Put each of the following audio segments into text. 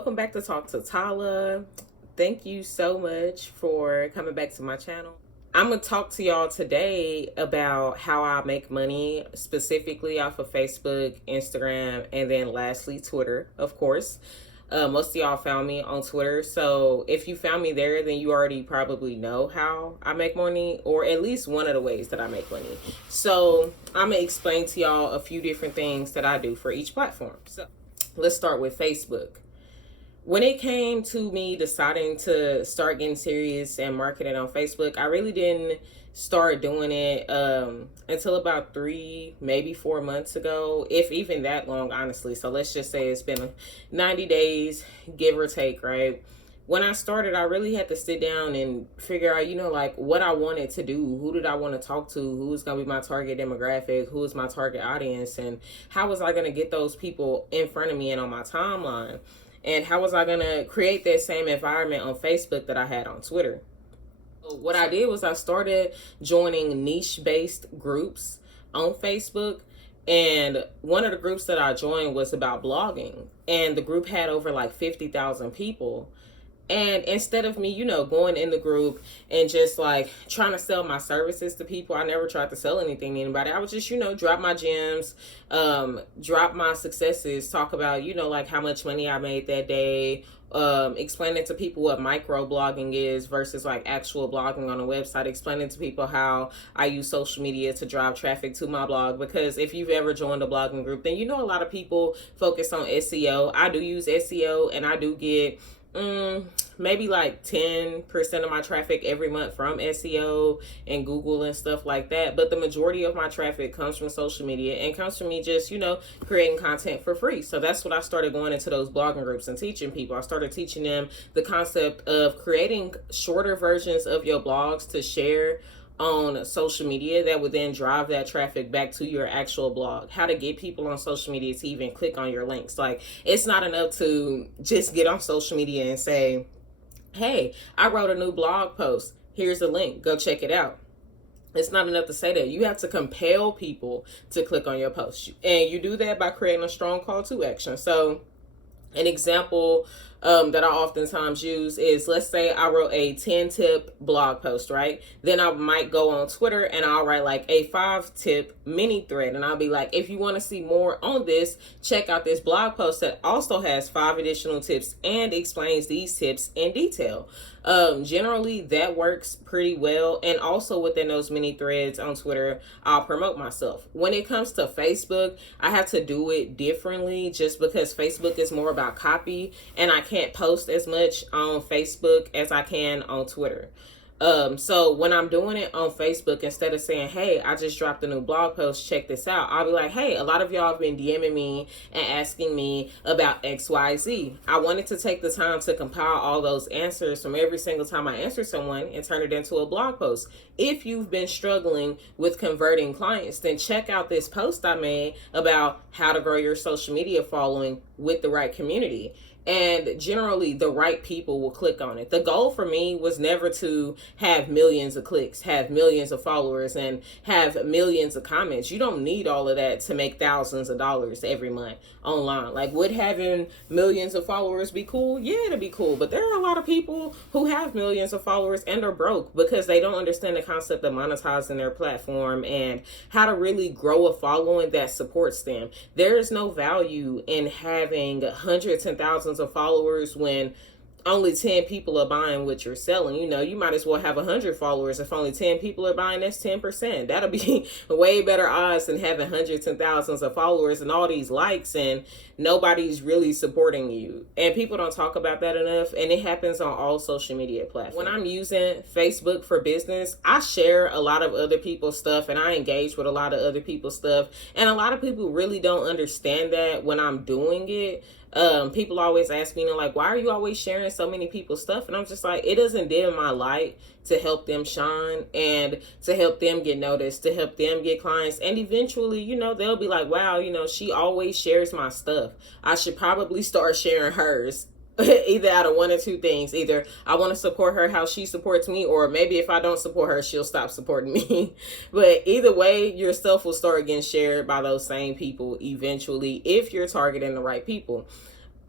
welcome back to Talk to Tala. Thank you so much for coming back to my channel. I'm going to talk to y'all today about how I make money specifically off of Facebook, Instagram, and then lastly, Twitter, of course. Most of y'all found me on Twitter. So if you found me there, then you already probably know how I make money, or at least one of the ways that I make money. So I'm going to explain to y'all a few different things that I do for each platform. So let's start with Facebook. When it came to me deciding to start getting serious and marketing on Facebook, I really didn't start doing it until about 3, maybe 4 months ago, if even that long, honestly. So let's just say it's been 90 days, give or take, right? When I started, I really had to sit down and figure out, like what I wanted to do. Who did I want to talk to? Who was going to be my target demographic? Who was my target audience? And how was I going to get those people in front of me and on my timeline? And how was I going to create that same environment on Facebook that I had on Twitter? So what I did was I started joining niche-based groups on Facebook. And one of the groups that I joined was about blogging. And the group had over like 50,000 people. And instead of me, going in the group and just like trying to sell my services to people, I never tried to sell anything to anybody. I would just, drop my gems, drop my successes, talk about, like how much money I made that day, explaining to people what micro blogging is versus like actual blogging on a website, explaining to people how I use social media to drive traffic to my blog. Because if you've ever joined a blogging group, then a lot of people focus on SEO. I do use SEO, and I do get maybe like 10% of my traffic every month from SEO and Google and stuff like that. But the majority of my traffic comes from social media and comes from me just, creating content for free. So that's what I started going into those blogging groups and teaching people. I started teaching them the concept of creating shorter versions of your blogs to share on social media that would then drive that traffic back to your actual blog. How to get people on social media to even click on your links. Like, it's not enough to just get on social media and say, hey, I wrote a new blog post. Here's a link. Go check it out. It's not enough to say that. You have to compel people to click on your post. And you do that by creating a strong call to action. So an example that I oftentimes use is, let's say I wrote a 10-tip blog post, right? Then I might go on Twitter and I'll write like a 5-tip mini thread. And I'll be like, if you want to see more on this, check out this blog post that also has 5 additional tips and explains these tips in detail. Generally that works pretty well. And also within those mini threads on Twitter, I'll promote myself. When it comes to Facebook, I have to do it differently just because Facebook is more about copy and I can't post as much on Facebook as I can on Twitter. So when I'm doing it on Facebook, instead of saying, hey, I just dropped a new blog post, check this out, I'll be like, hey, a lot of y'all have been DMing me and asking me about XYZ. I wanted to take the time to compile all those answers from every single time I answer someone and turn it into a blog post. If you've been struggling with converting clients, then check out this post I made about how to grow your social media following with the right community. And generally, the right people will click on it. The goal for me was never to have millions of clicks, have millions of followers, and have millions of comments. You don't need all of that to make thousands of dollars every month online. Like, would having millions of followers be cool? Yeah, it'd be cool. But there are a lot of people who have millions of followers and are broke because they don't understand the concept of monetizing their platform and how to really grow a following that supports them. There is no value in having hundreds and thousands of followers when only 10 people are buying what you're selling. You might as well have 100 followers. If only 10 people are buying, that's 10%. That'll be way better odds than having hundreds and thousands of followers and all these likes and nobody's really supporting you. And people don't talk about that enough. And it happens on all social media platforms. When I'm using Facebook for business, I share a lot of other people's stuff and I engage with a lot of other people's stuff. And a lot of people really don't understand that when I'm doing it. People always ask me, like, why are you always sharing so many people's stuff? And I'm just like, it doesn't dim my light to help them shine and to help them get noticed, to help them get clients. And eventually, they'll be like, wow, she always shares my stuff. I should probably start sharing hers. Either out of one or two things. Either I want to support her how she supports me, or maybe if I don't support her, she'll stop supporting me. But either way, your stuff will start getting shared by those same people eventually if you're targeting the right people.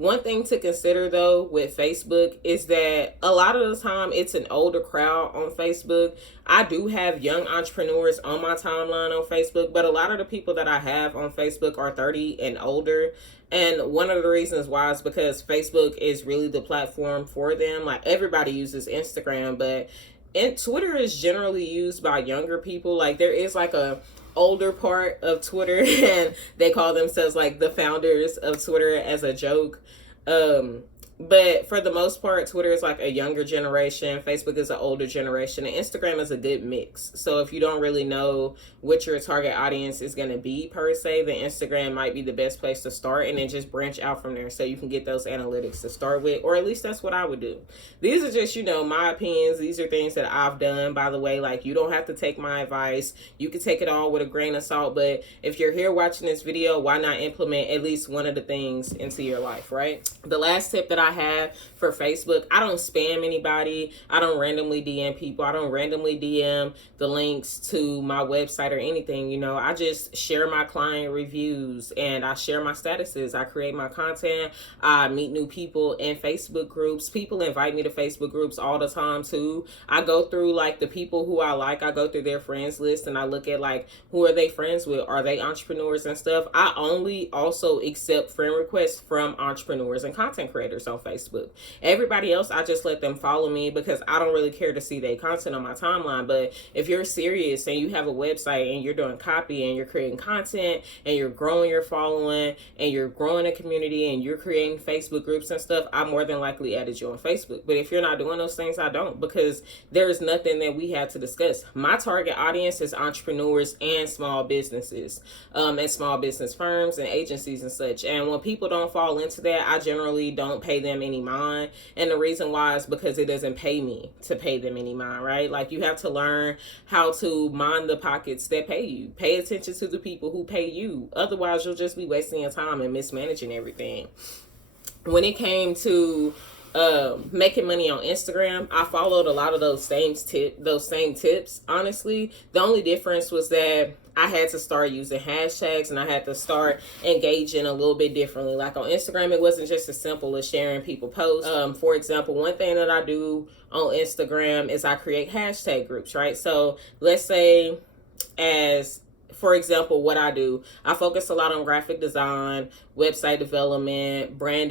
One thing to consider though with Facebook is that a lot of the time it's an older crowd on Facebook. I do have young entrepreneurs on my timeline on Facebook, but a lot of the people that I have on Facebook are 30 and older. And one of the reasons why is because Facebook is really the platform for them. Like, everybody uses Instagram, but Twitter is generally used by younger people. Like, there is like a older part of Twitter and they call themselves like the founders of Twitter as a joke. But for the most part, Twitter is like a younger generation. Facebook is an older generation. And Instagram is a good mix. So if you don't really know what your target audience is going to be per se, then Instagram might be the best place to start, and then just branch out from there so you can get those analytics to start with, or at least that's what I would do. These are just, my opinions. These are things that I've done, by the way. Like, you don't have to take my advice. You can take it all with a grain of salt, but if you're here watching this video, why not implement at least one of the things into your life, right? The last tip that I have for Facebook, I don't spam anybody. I don't randomly DM people. I don't randomly DM the links to my website or anything. I just share my client reviews and I share my statuses. I create my content. I meet new people in Facebook groups. People invite me to Facebook groups all the time too. I go through like the people who I like. I go through their friends list and I look at like, who are they friends with? Are they entrepreneurs and stuff? I only also accept friend requests from entrepreneurs and content creators on Facebook. Everybody else, I just let them follow me because I don't really care to see their content on my timeline. But if you're serious and you have a website and you're doing copy and you're creating content and you're growing your following and you're growing a community and you're creating Facebook groups and stuff, I more than likely added you on Facebook. But if you're not doing those things, I don't, because there's nothing that we have to discuss. My target audience is entrepreneurs and small businesses, and small business firms and agencies and such. And when people don't fall into that, I generally don't pay them any mind. And the reason why is because it doesn't pay me to pay them any mind, right? Like, you have to learn how to mind the pockets that pay you. Pay attention to the people who pay you. Otherwise, you'll just be wasting your time and mismanaging everything. When it came to making money on Instagram, I followed a lot of those same tips. Honestly, the only difference was that I had to start using hashtags and I had to start engaging a little bit differently. Like, on Instagram, it wasn't just as simple as sharing people posts. For example, one thing that I do on Instagram is I create hashtag groups, right? So let's say, for example, what I do, I focus a lot on graphic design, website development, brand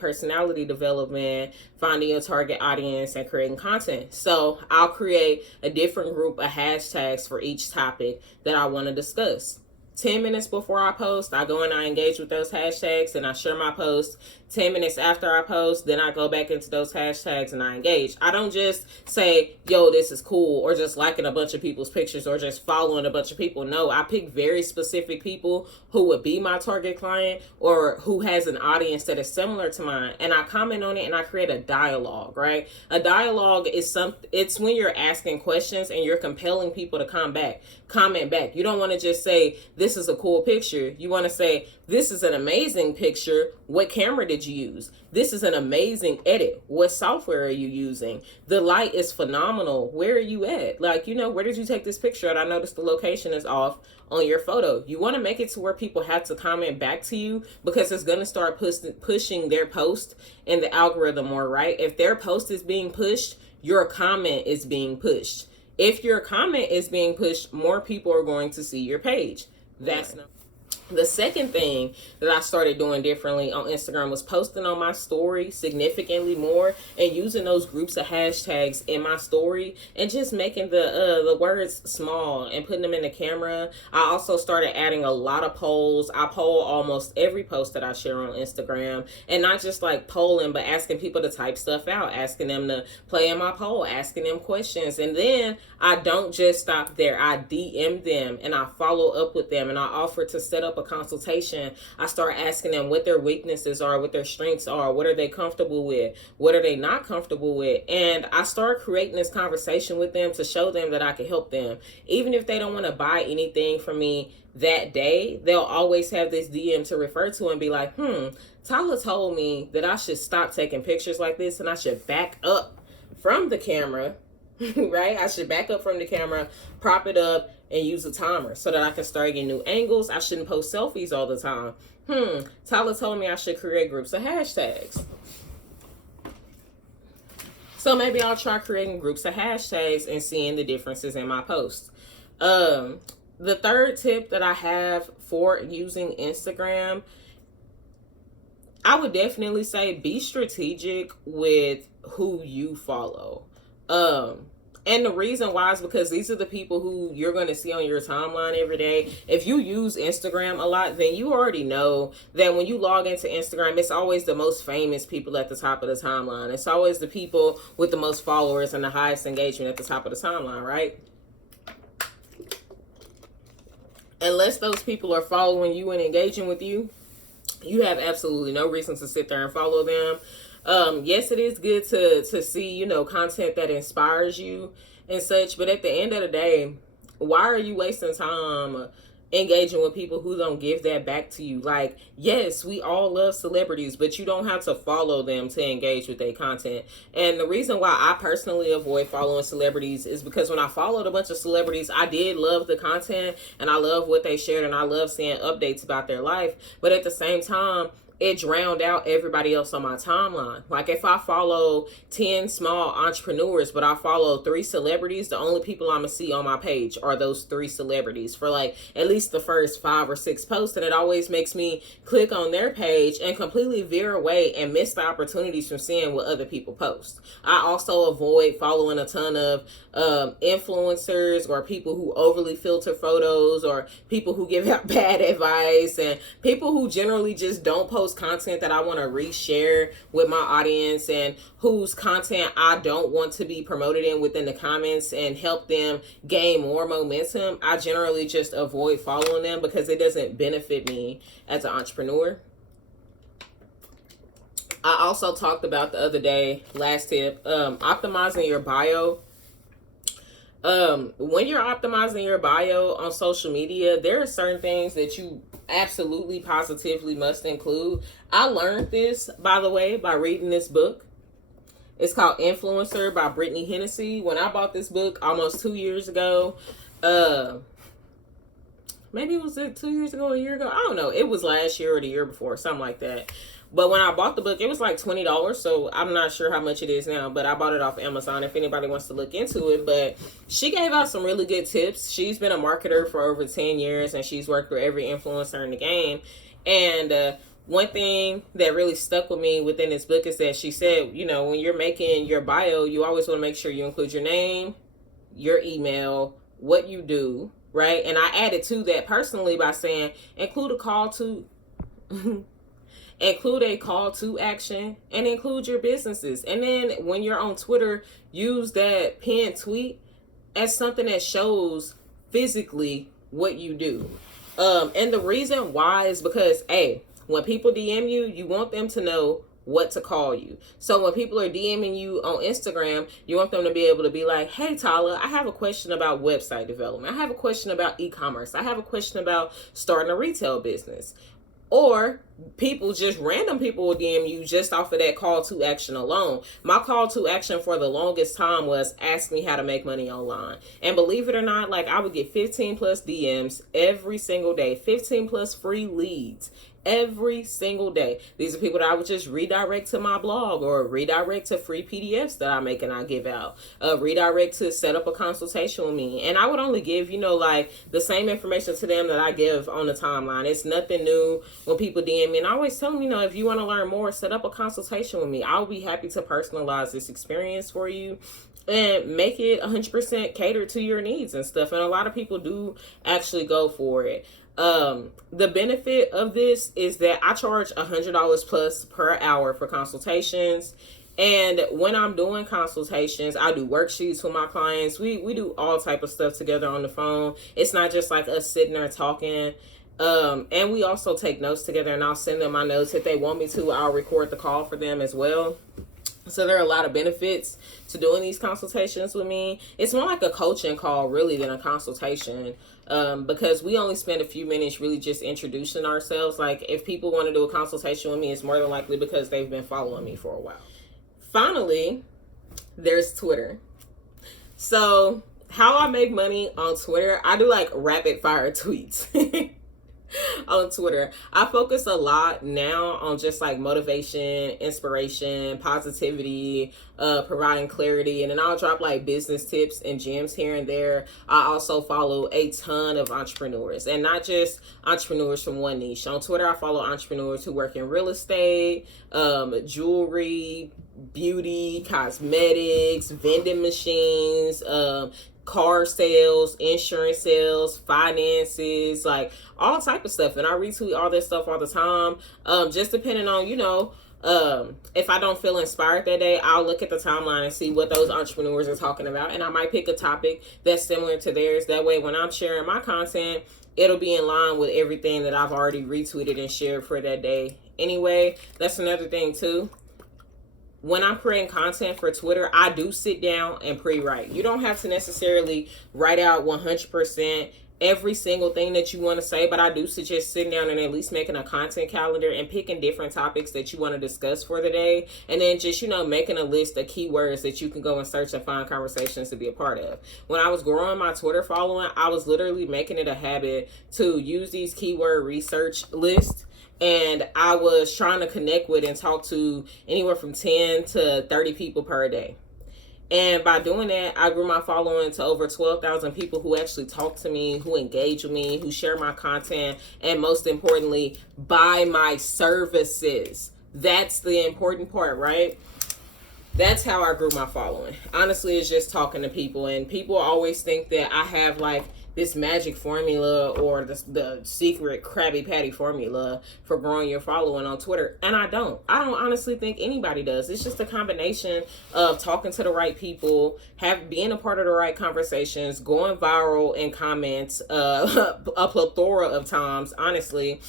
personality development, finding your target audience, and creating content. So I'll create a different group of hashtags for each topic that I want to discuss. 10 minutes before I post, I go and I engage with those hashtags and I share my post. 10 minutes after I post, then I go back into those hashtags and I engage. I don't just say, yo, this is cool, or just liking a bunch of people's pictures, or just following a bunch of people. No, I pick very specific people who would be my target client or who has an audience that is similar to mine, and I comment on it and I create a dialogue, right? A dialogue is it's when you're asking questions and you're compelling people to comment back. You don't want to just say, this is a cool picture. You want to say, this is an amazing picture. What camera did you use? This is an amazing edit. What software are you using? The light is phenomenal. Where are you at? Like, where did you take this picture at? I noticed the location is off on your photo. You want to make it to where people have to comment back to you, because it's going to start pushing their post in the algorithm more, right? If their post is being pushed, your comment is being pushed. If your comment is being pushed, more people are going to see your page. That's not. The second thing that I started doing differently on Instagram was posting on my story significantly more and using those groups of hashtags in my story and just making the words small and putting them in the camera. I also started adding a lot of polls. I poll almost every post that I share on Instagram, and not just like polling, but asking people to type stuff out, asking them to play in my poll, asking them questions. And then I don't just stop there. I DM them and I follow up with them and I offer to set up a consultation. I start asking them what their weaknesses are, what their strengths are, what are they comfortable with, what are they not comfortable with, and I start creating this conversation with them to show them that I can help them. Even if they don't want to buy anything from me that day, they'll always have this DM to refer to and be like, Tyler told me that I should stop taking pictures like this and I should back up from the camera. right? I should back up from the camera, prop it up, and use a timer so that I can start getting new angles. I shouldn't post selfies all the time. Tyler told me I should create groups of hashtags. So maybe I'll try creating groups of hashtags and seeing the differences in my posts. The third tip that I have for using Instagram, I would definitely say be strategic with who you follow. And the reason why is because these are the people who you're going to see on your timeline every day. If you use Instagram a lot, then you already know that when you log into Instagram, it's always the most famous people at the top of the timeline. It's always the people with the most followers and the highest engagement at the top of the timeline, right? Unless those people are following you and engaging with you, you have absolutely no reason to sit there and follow them. Yes, it is good to see, content that inspires you and such, but at the end of the day, why are you wasting time engaging with people who don't give that back to you? Like, yes, we all love celebrities, but you don't have to follow them to engage with their content. And the reason why I personally avoid following celebrities is because when I followed a bunch of celebrities, I did love the content and I love what they shared and I love seeing updates about their life. But at the same time, it drowned out everybody else on my timeline. Like if I follow 10 small entrepreneurs, but I follow 3 celebrities, the only people I'm gonna see on my page are those 3 celebrities for like at least the first 5 or 6 posts. And it always makes me click on their page and completely veer away and miss the opportunities from seeing what other people post. I also avoid following a ton of influencers or people who overly filter photos or people who give out bad advice and people who generally just don't post content that I want to reshare with my audience and whose content I don't want to be promoted in within the comments and help them gain more momentum. I generally just avoid following them because it doesn't benefit me as an entrepreneur. I also talked about the other day, last tip, optimizing your bio. When you're optimizing your bio on social media, there are certain things that you absolutely positively must include. I learned this, by the way, by reading this book. It's called Influencer by Brittany Hennessy. When I bought this book almost 2 years ago, maybe it was 2 years ago, a year ago, I don't know, it was last year or the year before, something like that. But when I bought the book, it was like $20, so I'm not sure how much it is now, but I bought it off Amazon if anybody wants to look into it. But she gave out some really good tips. She's been a marketer for over 10 years, and she's worked with every influencer in the game. And one thing that really stuck with me within this book is that she said, when you're making your bio, you always want to make sure you include your name, your email, what you do, right? And I added to that personally by saying, include a call to... include a call to action and include your businesses. And then when you're on Twitter, use that pinned tweet as something that shows physically what you do. And the reason why is because, when people DM you, you want them to know what to call you. So when people are DMing you on Instagram, you want them to be able to be like, hey, Tyler, I have a question about website development. I have a question about e-commerce. I have a question about starting a retail business. Or random people will DM you just off of that call to action alone. My call to action for the longest time was ask me how to make money online. And believe it or not, like I would get 15 plus DMs every single day, 15 plus free leads every single day. These are people that I would just redirect to my blog or redirect to free PDFs that I make and I give out, redirect to set up a consultation with me. And I would only give, like the same information to them that I give on the timeline. It's nothing new when people DM me. And I always tell them, if you want to learn more, set up a consultation with me. I'll be happy to personalize this experience for you and make it 100% catered to your needs and stuff. And a lot of people do actually go for it. The benefit of this is that I charge $100 plus per hour for consultations. And when I'm doing consultations, I do worksheets with my clients. We do all type of stuff together on the phone. It's not just like us sitting there talking. And we also take notes together, and I'll send them my notes. If they want me to, I'll record the call for them as well. So there are a lot of benefits to doing these consultations with me. It's more like a coaching call really than a consultation, because we only spend a few minutes really just introducing ourselves. Like if people want to do a consultation with me, it's more than likely because they've been following me for a while. Finally, there's Twitter. So how I make money on Twitter, I do like rapid fire tweets. On Twitter, I focus a lot now on just like motivation, inspiration, positivity, providing clarity, and then I'll drop like business tips and gems here and there. I also follow a ton of entrepreneurs, and not just entrepreneurs from one niche. On Twitter, I follow entrepreneurs who work in real estate, jewelry, beauty, cosmetics, vending machines, car sales, insurance sales, finances, like all type of stuff. And I retweet all this stuff all the time. Just depending on, if I don't feel inspired that day, I'll look at the timeline and see what those entrepreneurs are talking about. And I might pick a topic that's similar to theirs. That way, when I'm sharing my content, it'll be in line with everything that I've already retweeted and shared for that day. Anyway, that's another thing too. When I'm creating content for Twitter, I do sit down and pre-write. You don't have to necessarily write out 100% every single thing that you want to say, but I do suggest sitting down and at least making a content calendar and picking different topics that you want to discuss for the day. And then just, making a list of keywords that you can go and search and find conversations to be a part of. When I was growing my Twitter following, I was literally making it a habit to use these keyword research lists. And I was trying to connect with and talk to anywhere from 10 to 30 people per day. And by doing that, I grew my following to over 12,000 people who actually talk to me, who engage with me, who share my content, and most importantly, buy my services. That's the important part, right? That's how I grew my following. Honestly, it's just talking to people. And people always think that I have like this magic formula or the secret Krabby Patty formula for growing your following on Twitter. And I don't honestly think anybody does. It's just a combination of talking to the right people, being a part of the right conversations, going viral in comments, a plethora of times, honestly,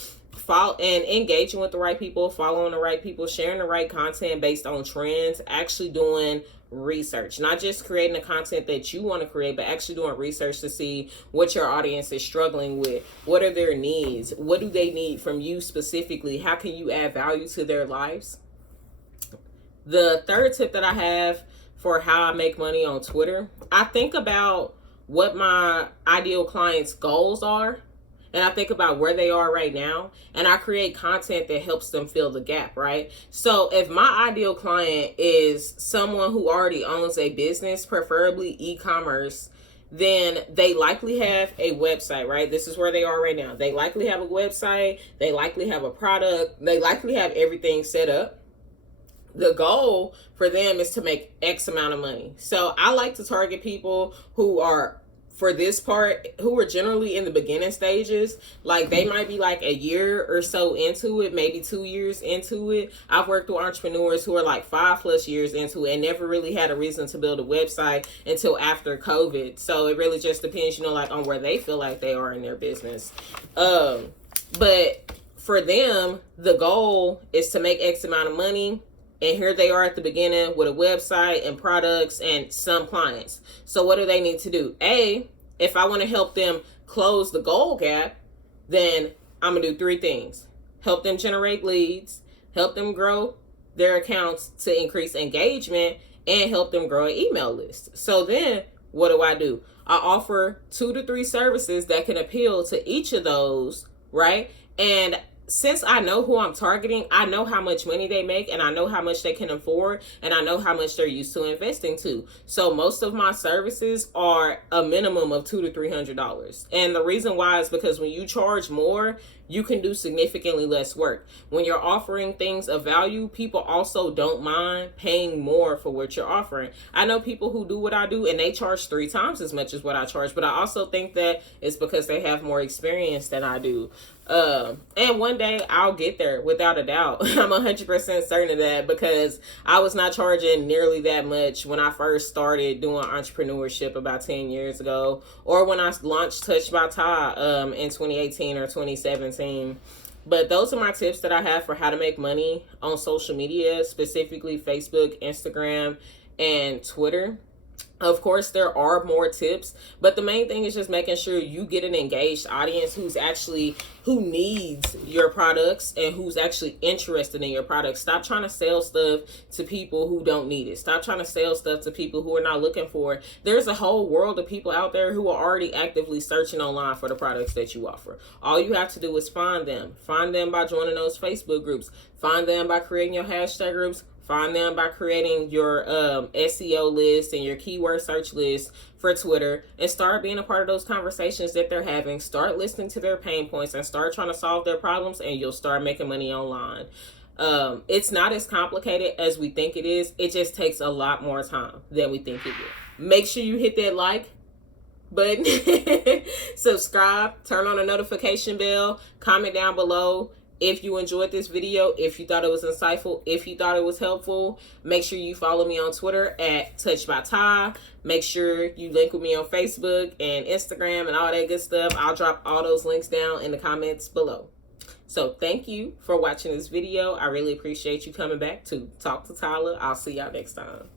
and engaging with the right people, following the right people, sharing the right content based on trends, actually doing research, not just creating the content that you want to create, but actually doing research to see what your audience is struggling with. What are their needs? What do they need from you specifically? How can you add value to their lives? The third tip that I have for how I make money on Twitter, I think about what my ideal clients' goals are. And I think about where they are right now, and I create content that helps them fill the gap, right? So if my ideal client is someone who already owns a business, preferably e-commerce, then they likely have a website, right? This is where they are right now. They likely have a website. They likely have a product. They likely have everything set up. The goal for them is to make X amount of money. So I like to target people who are, for this part, who are generally in the beginning stages. Like they might be like a year or so into it, maybe 2 years into it. I've worked with entrepreneurs who are like 5+ years into it and never really had a reason to build a website until after COVID. So it really just depends, like on where they feel like they are in their business. But for them, the goal is to make X amount of money. And here they are at the beginning with a website and products and some clients. So what do they need to do? If I want to help them close the goal gap, then I'm going to do 3 things. Help them generate leads, help them grow their accounts to increase engagement, and help them grow an email list. So then what do? I offer 2 to 3 services that can appeal to each of those, right? And since I know who I'm targeting, I know how much money they make, and I know how much they can afford, and I know how much they're used to investing to. So most of my services are a minimum of $200 to $300. And the reason why is because when you charge more, you can do significantly less work. When you're offering things of value, people also don't mind paying more for what you're offering. I know people who do what I do and they charge 3 times as much as what I charge, but I also think that it's because they have more experience than I do. And one day I'll get there without a doubt. I'm 100% certain of that, because I was not charging nearly that much when I first started doing entrepreneurship about 10 years ago, or when I launched Touched by Ty in 2018 or 2017. But those are my tips that I have for how to make money on social media, specifically Facebook, Instagram, and Twitter. Of course, there are more tips, but the main thing is just making sure you get an engaged audience who needs your products and who's actually interested in your products. Stop trying to sell stuff to people who don't need it. Stop trying to sell stuff to people who are not looking for it. There's a whole world of people out there who are already actively searching online for the products that you offer. All you have to do is find them. Find them by joining those Facebook groups. Find them by creating your hashtag groups. Find them by creating your SEO list and your keyword search list for Twitter, and start being a part of those conversations that they're having. Start listening to their pain points and start trying to solve their problems, and you'll start making money online. It's not as complicated as we think it is. It just takes a lot more time than we think it will. Make sure you hit that like button, subscribe, turn on the notification bell, comment down below if you enjoyed this video, if you thought it was insightful, if you thought it was helpful. Make sure you follow me on Twitter at Touched by Ty. Make sure you link with me on Facebook and Instagram and all that good stuff. I'll drop all those links down in the comments below. So thank you for watching this video. I really appreciate you coming back to Talk to Tyler. I'll see y'all next time.